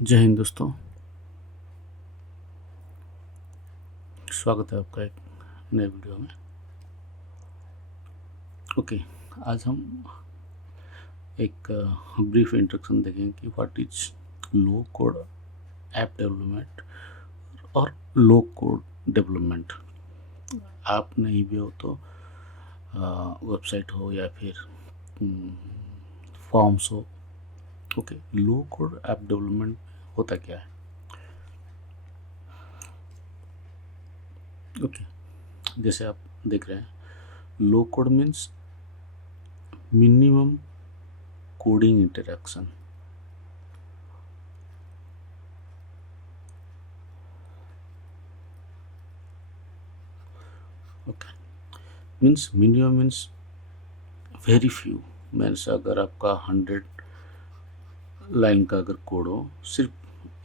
जय हिंद दोस्तों। स्वागत है आपका एक नए वीडियो में। ओके, आज हम एक ब्रीफ इंट्रोडक्शन देखेंगे कि what is low code app development और लो कोड डेवलपमेंट। आप नहीं भी हो तो वेबसाइट हो या फिर फॉर्म्स हो। Okay, low code app development होता क्या है? ओके, जैसे आप देख रहे हैं, low code means minimum coding interaction. Okay, means minimum means very few. Means अगर आपका 100 लाइन का अगर कोड हो, सिर्फ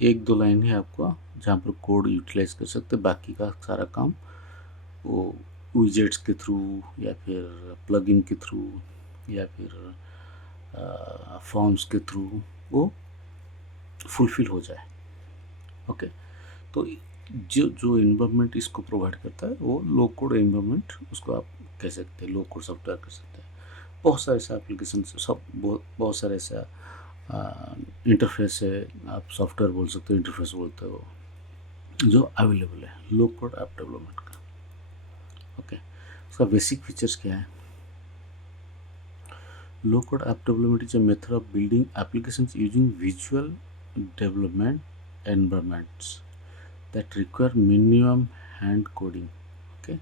एक दो लाइन है आपका जहाँ पर कोड यूटिलाइज कर सकते, बाकी का सारा काम वो विजेट्स के थ्रू या फिर प्लगइन के थ्रू या फिर फॉर्म्स के थ्रू वो फुलफिल हो जाए। ओके, तो जो जो इन्वायरमेंट इसको प्रोवाइड करता है वो लो कोड इन्वायरमेंट, उसको आप कह सकते हैं लो कोड सॉफ्टवेयर कह सकते हैं। बहुत सारे ऐसे एप्लीकेशन, सब बहुत सारे ऐसा इंटरफेस है, आप सॉफ्टवेयर बोल सकते हो, इंटरफेस बोलते हो, जो अवेलेबल है लो कोड ऐप डेवलपमेंट का। ओके, उसका बेसिक फीचर्स क्या है? Low code app development is a method of building applications using visual development environments that require minimum hand coding. Okay,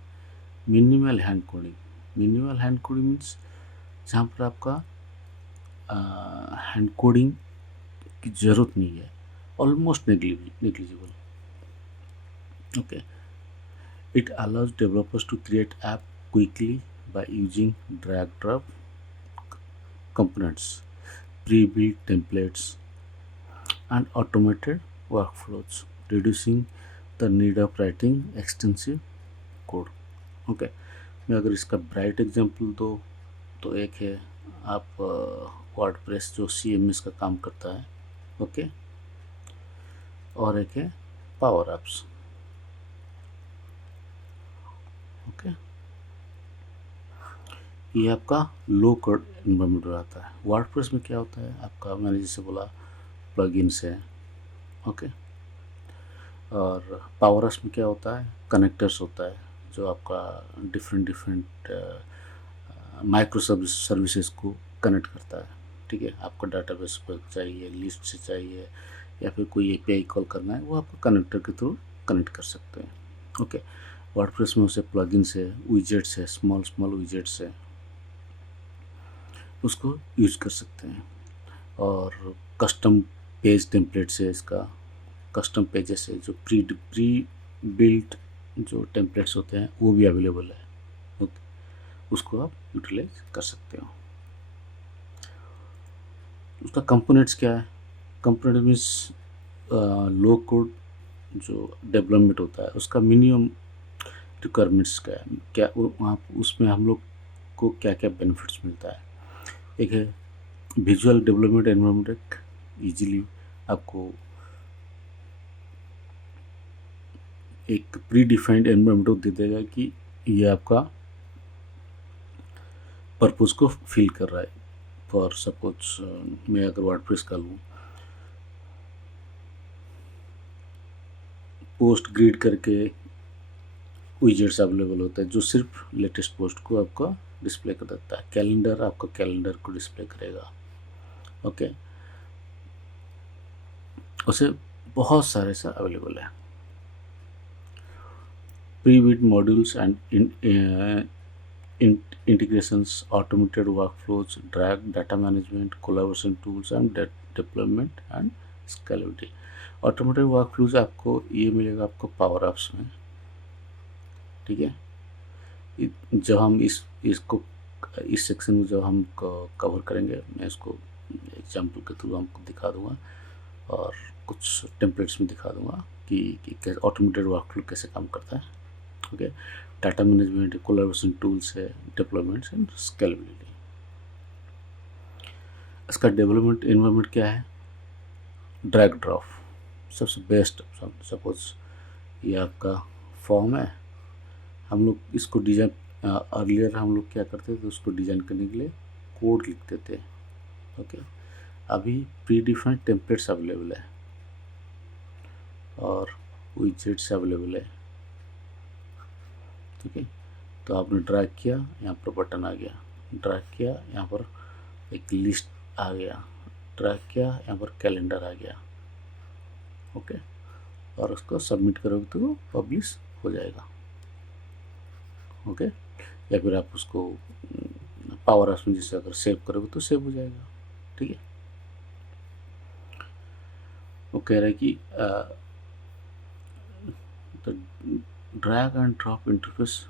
minimal hand coding. Minimal hand coding means जहाँ पर आपका hand coding की ज़रूरत नहीं है, almost negligible. Okay, it allows developers to create app quickly by using drag drop components, pre-built templates, and automated workflows, reducing the need of writing extensive code. Okay, मैं अगर इसका ब्राइट एग्जांपल दो तो एक है आप वर्डप्रेस जो CMS का काम करता है। ओके, और एक है पावर एप्स। ओके, ये आपका लो कोड एनवायरनमेंट में आता है। वर्डप्रेस में क्या होता है आपका, मैंने जैसे बोला प्लगइन्स है। ओके, और पावर एप्स में क्या होता है, कनेक्टर्स होता है जो आपका डिफरेंट डिफरेंट माइक्रो सर्विसेज को कनेक्ट करता है। ठीक है, आपको डाटाबेस पर चाहिए, लिस्ट से चाहिए, या फिर कोई API कॉल करना है, वो आप कनेक्टर के थ्रू कनेक्ट कर सकते हैं। ओके, वर्डप्रेस में उसे प्लगइन्स है, विजेट्स है, स्मॉल स्मॉल विजेट्स है, उसको यूज कर सकते हैं। और कस्टम पेज टेम्पलेट्स है, इसका कस्टम पेजेस है, जो प्री बिल्ट जो टेम्पलेट्स होते हैं वो भी अवेलेबल है। ओके, उसको आप यूटिलाइज कर सकते हो। उसका कंपोनेंट्स क्या है? कंपोनेंट मीन्स लो कोड जो डेवलपमेंट होता है उसका मिनिमम रिक्वायरमेंट्स क्या है, क्या वहाँ उसमें हम लोग को क्या क्या बेनिफिट्स मिलता है। एक है विजुअल डेवलपमेंट एनवायरनमेंट, इजीली आपको एक प्री डिफाइंड एनवायरनमेंट दे देगा कि ये आपका पर्पज़ को फिल कर रहा है। फॉर सपोज मैं अगर वर्डप्रेस का लूँ, पोस्ट ग्रिड करके विजेट्स अवेलेबल होता है जो सिर्फ लेटेस्ट पोस्ट को आपका डिस्प्ले कर देता है। कैलेंडर आपका कैलेंडर को डिस्प्ले करेगा। ओके, उसे बहुत सारे से अवेलेबल है। Pre-built modules and integrations, automated workflows, data management, collaboration tools and deployment and scalability। Automated workflows आपको ये मिलेगा आपको पावर एप्स में। ठीक है, जब हम इसको इस सेक्शन में जब हम कवर करेंगे, मैं इसको एग्जाम्पल के थ्रू हमको दिखा दूंगा और कुछ टेम्पलेट्स में दिखा दूंगा कि कैसे ऑटोमेटेड वर्कफ्लो कैसे काम करता है। Okay, data management, collaboration tools है, डेवलपमेंट्स एंड स्केलेबिलिटी। इसका डेवलपमेंट एनवायरनमेंट क्या है? Drag drop. सबसे बेस्ट ऑप्शन। सपोज ये आपका फॉर्म है, हम लोग इसको डिज़ाइन अर्लियर हम लोग क्या करते थे, उसको डिज़ाइन करने के लिए कोड लिखते थे। ओके, अभी प्री डिफाइंड टेम्पलेट्स अवेलेबल है और विजेट्स अवेलेबल है। ठीक है, तो आपने ड्रैग किया, यहाँ पर बटन आ गया, ड्रैग किया, यहाँ पर एक लिस्ट आ गया, ड्रैग किया, यहाँ पर कैलेंडर आ गया। ओके, और उसको सबमिट करोगे तो पब्लिश हो जाएगा। ओके, या फिर आप उसको पावर ऑप्शन जैसे अगर सेव करोगे तो सेव हो जाएगा। ठीक है, वो कह रहा है कि drag and drop interface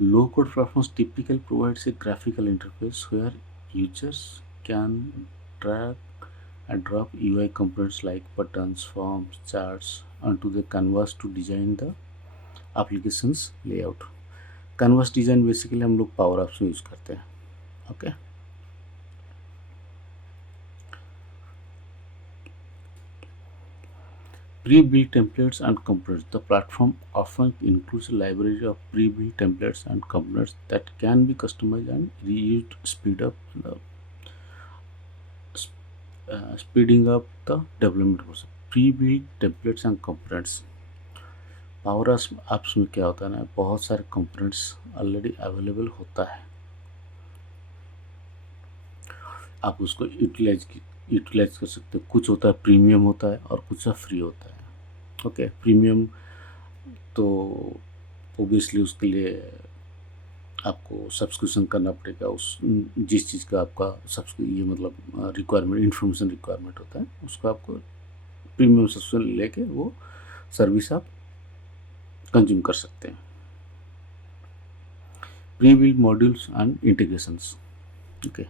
low code platforms typically provides a graphical interface where users can drag and drop UI components like buttons, forms, charts onto the canvas to design the applications layout. canvas design basically हम लोग power apps में use करते हैं। Okay, pre-built templates and components. The platform often includes a library of pre-built templates and components that can be customized and reused to speeding up the development process. Pre-built templates and components. Power apps में क्या होता है ना, बहुत सारे components already available होता है, आप उसको यूटिलाइज कर सकते हो। कुछ होता है प्रीमियम होता है और कुछ फ्री होता है। ओके, प्रीमियम तो ओबियसली उसके लिए आपको सब्सक्रिप्शन करना पड़ेगा, उस जिस चीज़ का आपका ये मतलब रिक्वायरमेंट इन्फॉर्मेशन रिक्वायरमेंट होता है, उसको आपको प्रीमियम सब्सक्रिप्शन लेके वो सर्विस आप कंज्यूम कर सकते हैं। Pre build modules and integrations. Okay,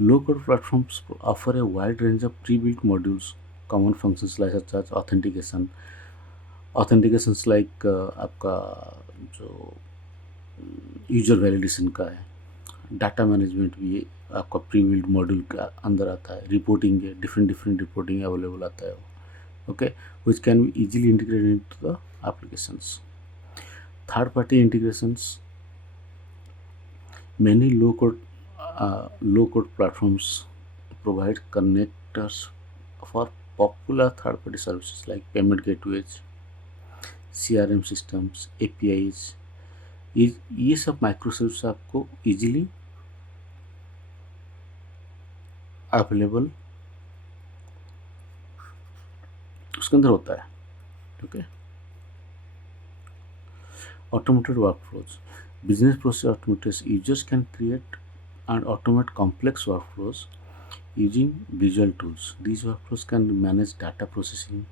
low code platforms offer a wide range of pre-built modules, common functions like such as authentications like आपका जो यूजर वैलिडेशन का है, डाटा मैनेजमेंट भी आपका प्री बिल्ड मॉड्यूल के अंदर आता है, रिपोर्टिंग है, डिफरेंट रिपोर्टिंग अवेलेबल आता है। Okay, which can be easily integrated into the applications. Third party integrations. Many low-code platforms provide connectors for popular third-party services like payment gateways, CRM systems, APIs. ये सब micro service आपको easily available उसके अंदर होता है। Okay, automated workflows. Business process automators. Users can create and automate complex workflows using visual tools. These workflows can manage data processing,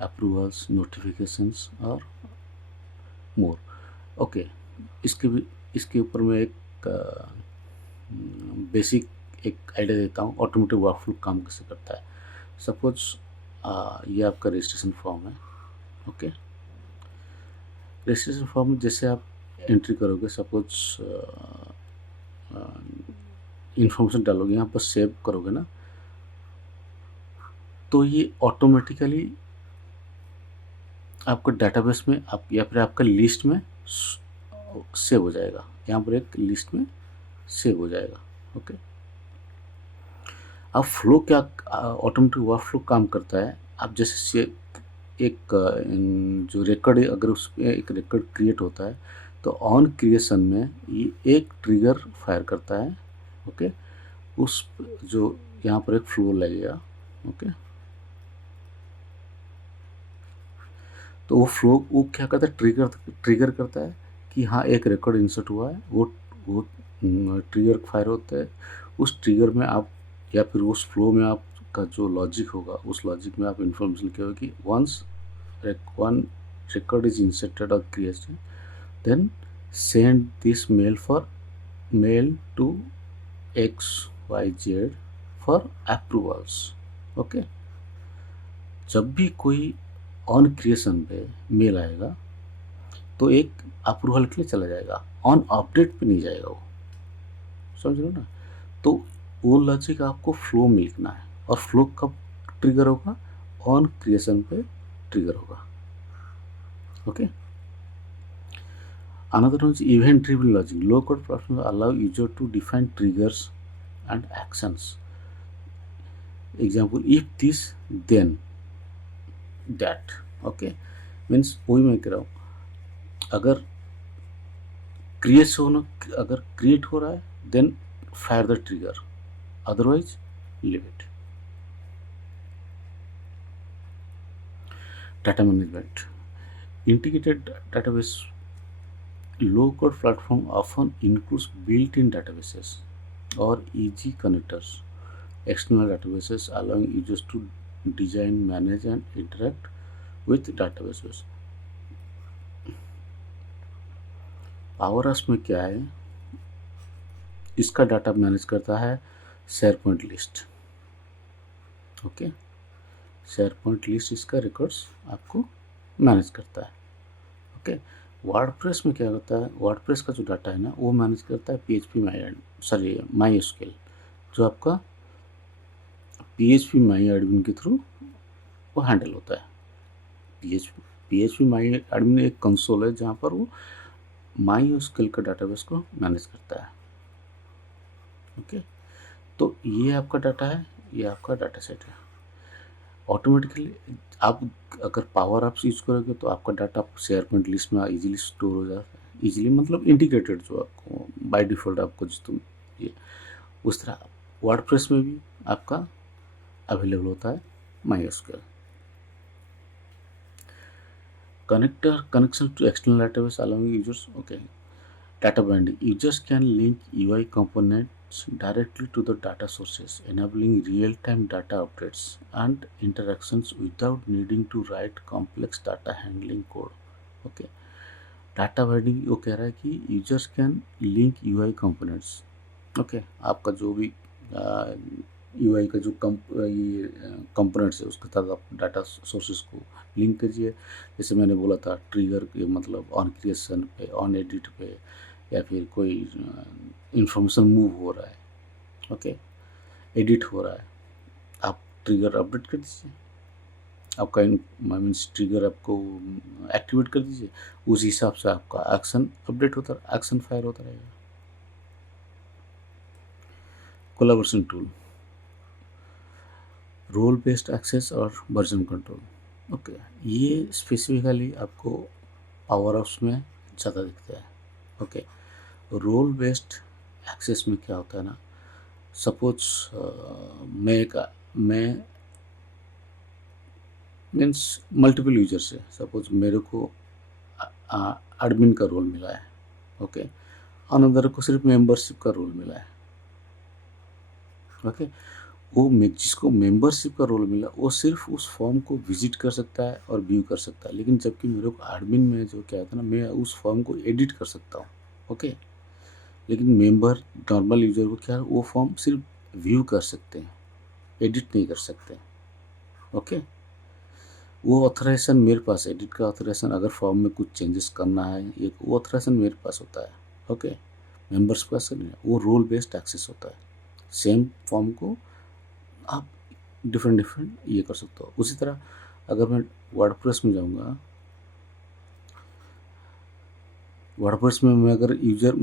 approvals, notifications और more. Okay, इसके ऊपर मैं एक बेसिक एक आइडिया देता हूँ ऑटोमेटिक वर्कफ्लो काम कैसे करता है। सपोज ये आपका रजिस्ट्रेशन फॉर्म है। ओके, रजिस्ट्रेशन फॉर्म में जैसे आप एंट्री करोगे, सपोज इंफॉर्मेशन डालोगे, यहाँ पर सेव करोगे ना, तो ये ऑटोमेटिकली आपका डाटाबेस में आप या फिर आपका लिस्ट में सेव हो जाएगा। यहाँ पर एक लिस्ट में सेव हो जाएगा। ओके, अब फ्लो क्या ऑटोमेटिक वर्क फ्लो काम करता है। आप जैसे एक जो रिकॉर्ड है, अगर उस पर एक रिकॉर्ड क्रिएट होता है तो ऑन क्रिएशन में ये एक ट्रिगर फायर करता है। ओके, उस जो यहाँ पर एक फ्लो लगेगा। ओके, तो वो फ्लो वो क्या करता है, ट्रिगर करता है कि हाँ एक रिकॉर्ड इंसर्ट हुआ है। वो ट्रिगर फायर होता है। उस ट्रिगर में आप या फिर उस फ्लो में आपका जो लॉजिक होगा, उस लॉजिक में आप इन्फॉर्मेशन लिखेगा कि once one record is inserted or created, then send this mail to XYZ for approvals. Okay, जब भी कोई ऑन क्रिएशन पे मेल आएगा तो एक अप्रूवल के लिए चला जाएगा, ऑन अपडेट पे नहीं जाएगा वो, समझ लो ना। तो वो लॉजिक आपको फ्लो में लिखना है, और फ्लो कब ट्रिगर होगा, ऑन क्रिएशन पे ट्रिगर होगा। Okay, another one is event driven logic. Low code platform allow user to define triggers and actions. Example, if this then that. Okay, means वही मैं कह रहा हूँ, अगर अगर क्रिएट हो रहा है then fire the trigger, otherwise leave it. Data management, integrated database low-code platform often includes built-in databases or easy connectors. External databases allowing users to design, manage and interact with databases. Power apps में क्या है, इसका data manage करता है share point list. Okay, share point list इसका records आपको manage करता है। ओके, वर्डप्रेस में क्या होता है, वर्डप्रेस का जो डाटा है ना वो मैनेज करता है PHP MySQL, जो आपका PHP MyAdmin के थ्रू वो हैंडल होता है। PHP MyAdmin एक कंसोल है जहाँ पर वो MySQL का डाटाबेस को मैनेज करता है। ओके, तो ये आपका डाटा है, ये आपका डाटा सेट है। ऑटोमेटिकली आप अगर पावर एप्स यूज करोगे तो आपका डाटा शेयर पॉइंट लिस्ट में इजीली स्टोर हो जाता है। इजीली मतलब इंटीग्रेटेड, जो आपको बाय डिफ़ॉल्ट आपको ये उस तरह वर्डप्रेस में भी आपका अवेलेबल होता है MySQL। connection to external database allowing users, okay, data binding. Users can link UI components directly to the data sources, enabling real-time data updates and interactions without needing to write complex data handling code. Okay, data binding वो कह रहा है कि users can link UI components. Okay, आपका जो भी UI का जो कंपोनेंट्स है उसके साथ आप डाटा सोर्सेज को लिंक कीजिए। जैसे मैंने बोला था ट्रिगर के मतलब ऑन क्रिएशन पे, ऑन एडिट पे, या फिर कोई इंफॉर्मेशन मूव हो रहा है, ओके, एडिट हो रहा है, आप ट्रिगर अपडेट कर दीजिए, आपका मीन्स ट्रिगर आपको एक्टिवेट कर दीजिए, उस हिसाब से आपका एक्शन अपडेट होता, एक्शन फायर होता रहेगा। Collaboration tool, role based access और वर्जन कंट्रोल। ओके, ये स्पेसिफिकली आपको पावर एप्स में ज़्यादा दिखता है। ओके, रोल बेस्ड एक्सेस में क्या होता है ना, सपोज मैं मीन्स मल्टीपल यूजर से, सपोज मेरे को एडमिन का रोल मिला है, ओके, अनदर को सिर्फ मेंबरशिप का रोल मिला है। ओके, वो जिसको मेंबरशिप का रोल मिला वो सिर्फ उस फॉर्म को विजिट कर सकता है और व्यू कर सकता है, लेकिन जबकि मेरे को एडमिन में जो क्या होता है ना, मैं उस फॉर्म को एडिट कर सकता हूँ। ओके, लेकिन मेंबर नॉर्मल यूजर को क्या है, वो फॉर्म सिर्फ व्यू कर सकते हैं, एडिट नहीं कर सकते। ओके, वो ऑथराइजेशन मेरे पास, एडिट का ऑथराइजेशन अगर फॉर्म में कुछ चेंजेस करना है, एक वो ऑथराइजेशन मेरे पास होता है। ओके, मेंबर्स पास नहीं, वो रोल बेस्ड एक्सेस होता है। सेम फॉर्म को आप डिफरेंट ये कर सकते हो। उसी तरह अगर मैं वर्डप्रेस में जाऊंगा, वर्डप्रेस में मैं अगर यूजर,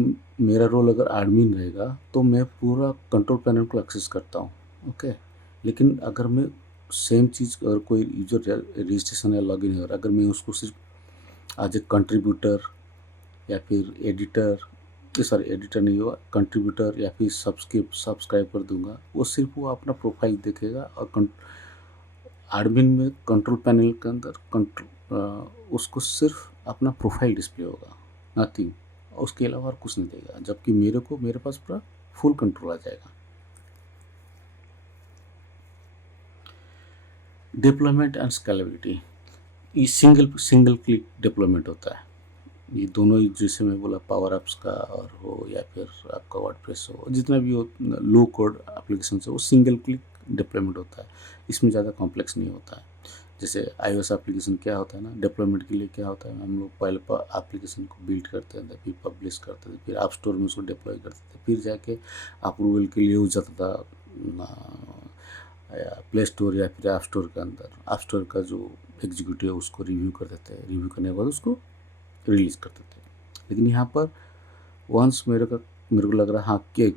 मेरा रोल अगर एडमिन रहेगा तो मैं पूरा कंट्रोल पैनल को एक्सेस करता हूँ। ओके, लेकिन अगर मैं सेम चीज़ अगर कोई यूजर रजिस्ट्रेशन या लॉगिन है, अगर मैं उसको सिर्फ एज ए कंट्रीब्यूटर या फिर एडिटर नहीं हुआ, कंट्रीब्यूटर या फिर सब्सक्राइब कर दूंगा, वो सिर्फ वो अपना प्रोफाइल देखेगा और एडमिन में कंट्रोल पैनल के अंदर उसको सिर्फ अपना प्रोफाइल डिस्प्ले होगा, नथिंग, उसके अलावा और कुछ नहीं देगा, जबकि मेरे पास पूरा फुल कंट्रोल आ जाएगा। डिप्लॉयमेंट एंड स्केलेबिलिटी, ये सिंगल क्लिक डिप्लॉयमेंट होता है। ये दोनों ही, जैसे मैं बोला पावर एप्स का और हो या फिर आपका वर्डप्रेस हो, जितना भी हो लो कोड एप्लीकेशन से, वो सिंगल क्लिक डिप्लॉयमेंट होता है, इसमें ज़्यादा कॉम्प्लेक्स नहीं होता है। जैसे iOS एप्लीकेशन क्या होता है ना, डिप्लॉयमेंट के लिए क्या होता है, हम लोग पहले एप्लीकेशन को बिल्ड करते थे, फिर पब्लिश करते थे, फिर ऐप स्टोर में उसको डिप्लॉय करते थे, फिर जाके अप्रूवल के लिए हो जाता था प्ले स्टोर या फिर ऐप स्टोर के अंदर ऐप स्टोर का जो एग्जीक्यूटिव है उसको रिव्यू कर देते हैं, रिव्यू करने के बाद उसको रिलीज़ कर देते हैं। लेकिन यहाँ पर वंस मेरे को लग रहा हाँ कि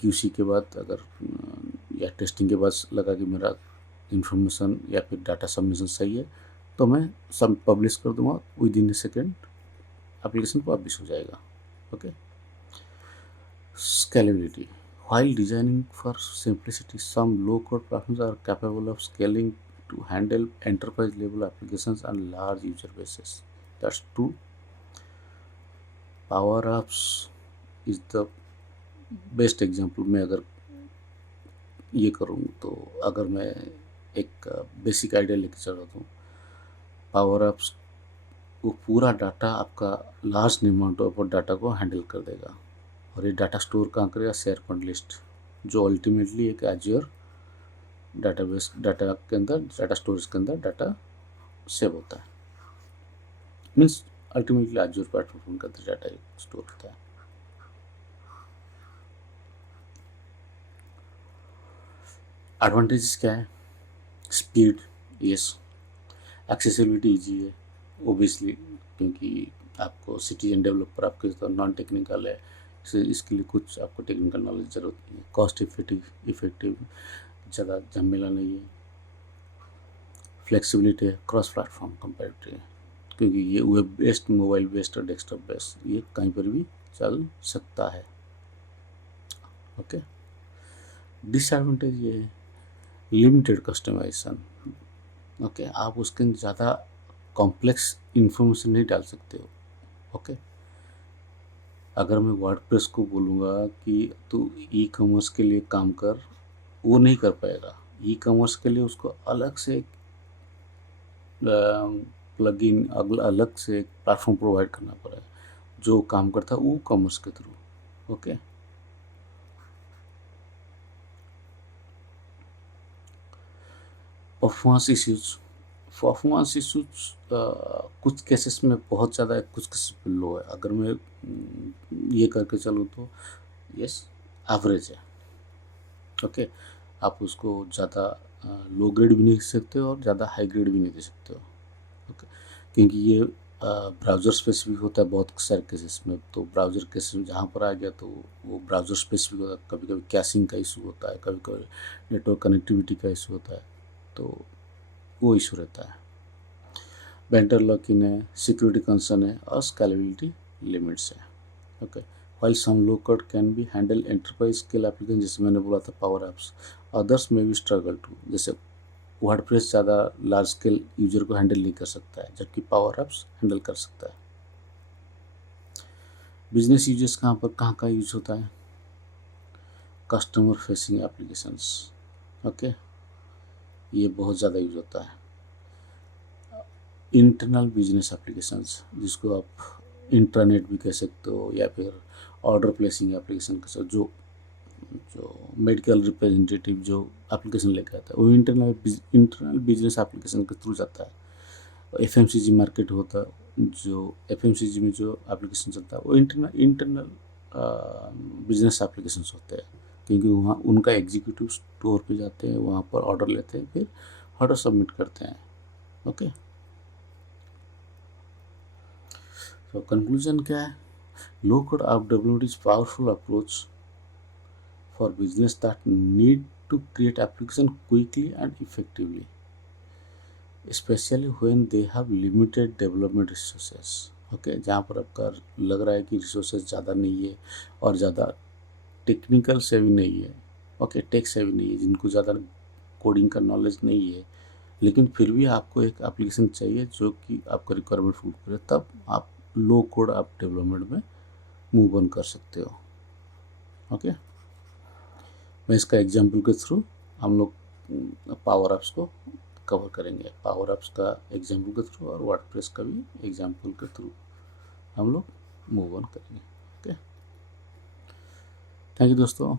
QC के बाद अगर या टेस्टिंग के बाद लगा कि मेरा इंफॉर्मेशन या फिर डाटा सबमिशन सही है, तो मैं सब पब्लिश कर दूंगा, with in A second application publish हो जाएगा। Okay. Scalability. While designing for simplicity, some low-code platforms are capable of scaling to handle enterprise-level applications and large user bases. That's true. Power Apps is the best example. मैं अगर ये करूँ तो अगर मैं एक बेसिक आइडिया लेके चल रहा हूँ, पावर एप्स वो पूरा डाटा आपका लार्ज अमाउंट ऑफ डाटा को हैंडल कर देगा, और ये डाटा स्टोर कहाँ करेगा? शेयर पॉइंट लिस्ट, जो अल्टीमेटली एक एज्योर डाटाबेस डाटा के अंदर, डाटा स्टोरेज के अंदर डाटा सेव होता है। मीन्स अल्टीमेटली एज्योर प्लेटफॉर्म के अंदर डाटा स्टोर होता है। एडवांटेजेस क्या है? Speed, yes. एक्सेसिबिलिटी ईजी है ओबियसली, क्योंकि आपको सिटीजन डेवलपर आपके तो नॉन टेक्निकल है, इसके लिए कुछ आपको टेक्निकल नॉलेज ज़रूरत नहीं है। कॉस्ट इफेक्टिव, ज़्यादा झमेला नहीं है। फ्लेक्सिबिलिटी है, क्रॉस प्लेटफॉर्म कंपैटिबिलिटी है, क्योंकि ये वेब बेस्ड, मोबाइल बेस्ड और डेस्कटॉप बेस्ड, ये कहीं पर भी चल सकता है। ओके। डिसएडवांटेज ये है लिमिटेड कस्टमाइजेशन। ओके, आप उसके अंदर ज़्यादा कॉम्प्लेक्स इंफॉर्मेशन नहीं डाल सकते हो। ओके। अगर मैं वर्डप्रेस को बोलूँगा कि तू ई कॉमर्स के लिए काम कर, वो नहीं कर पाएगा। ई कॉमर्स के लिए उसको अलग से प्लगइन, अलग से एक प्लेटफॉर्म प्रोवाइड करना पड़ेगा, जो काम करता है वो कॉमर्स के थ्रू। ओके। परफॉर्मेंस इश्यूज कुछ केसेस में बहुत ज़्यादा है, कुछ केसेस में लो है। अगर मैं ये करके चलूँ तो यस, एवरेज है। ओके। आप उसको ज़्यादा लो ग्रेड भी नहीं दे सकते हो और ज़्यादा हाई ग्रेड भी नहीं दे सकते हो। ओके। क्योंकि ये ब्राउज़र स्पेसिफिक होता है बहुत सारे केसेस में। तो ब्राउज़र केसेस में जहाँ पर आ गया तो वो ब्राउज़र स्पेसिफिक होता है। कभी कभी कैशिंग का इशू होता है, कभी कभी नेटवर्क कनेक्टिविटी का इशू होता है, तो वो इशू रहता है। वेंडर लॉक-इन है, सिक्योरिटी कंसर्न है और स्केलेबिलिटी लिमिट्स है। Okay. While some low code can be handle enterprise scale application, जैसे मैंने बोला था पावर एप्स, अदर्स में भी स्ट्रगल टू। जैसे वर्डप्रेस ज़्यादा लार्ज स्केल यूजर को हैंडल नहीं कर सकता है, जबकि पावर एप्स हैंडल कर सकता है। बिजनेस यूजर्स कहाँ यूज होता है? Customer facing applications. ओके, ये बहुत ज़्यादा यूज होता है। इंटरनल बिजनेस एप्लीकेशंस, जिसको आप इंटरनेट भी कह सकते हो या फिर ऑर्डर प्लेसिंग एप्लीकेशन के साथ, जो मेडिकल रिप्रेजेंटेटिव जो एप्लीकेशन लेकर आता है, वो इंटरनल बिजनेस एप्लीकेशन के थ्रू जाता है। FMCG मार्केट होता है, जो FMCG में जो एप्लीकेशन चलता है वो इंटरनल बिजनेस एप्लीकेशंस होते हैं, क्योंकि वहाँ उनका एग्जीक्यूटिव स्टोर पे जाते हैं, वहाँ पर ऑर्डर लेते हैं, फिर ऑर्डर सबमिट करते हैं। ओके। तो कंक्लूजन क्या है? Low code app development is powerful approach for business that need to create application quickly and effectively, especially when they have limited development resources. Okay, जहाँ पर आपका लग रहा है कि रिसोर्सेज ज़्यादा नहीं है और ज़्यादा टेक्निकल सेवी नहीं है, ओके, टेक सेवी नहीं है, जिनको ज़्यादा कोडिंग का नॉलेज नहीं है, लेकिन फिर भी आपको एक एप्लीकेशन चाहिए जो कि आपका रिक्वायरमेंट फुल करे, तब आप लो कोड ऐप डेवलपमेंट में मूव ऑन कर सकते हो। ओके। मैं इसका एग्जाम्पल के थ्रू हम लोग पावर एप्स को कवर करेंगे। पावर एप्स का एग्जाम्पल के थ्रू और वर्डप्रेस का भी एग्जाम्पल के थ्रू हम लोग मूव ऑन करेंगे। ओके, थैंक यू दोस्तों।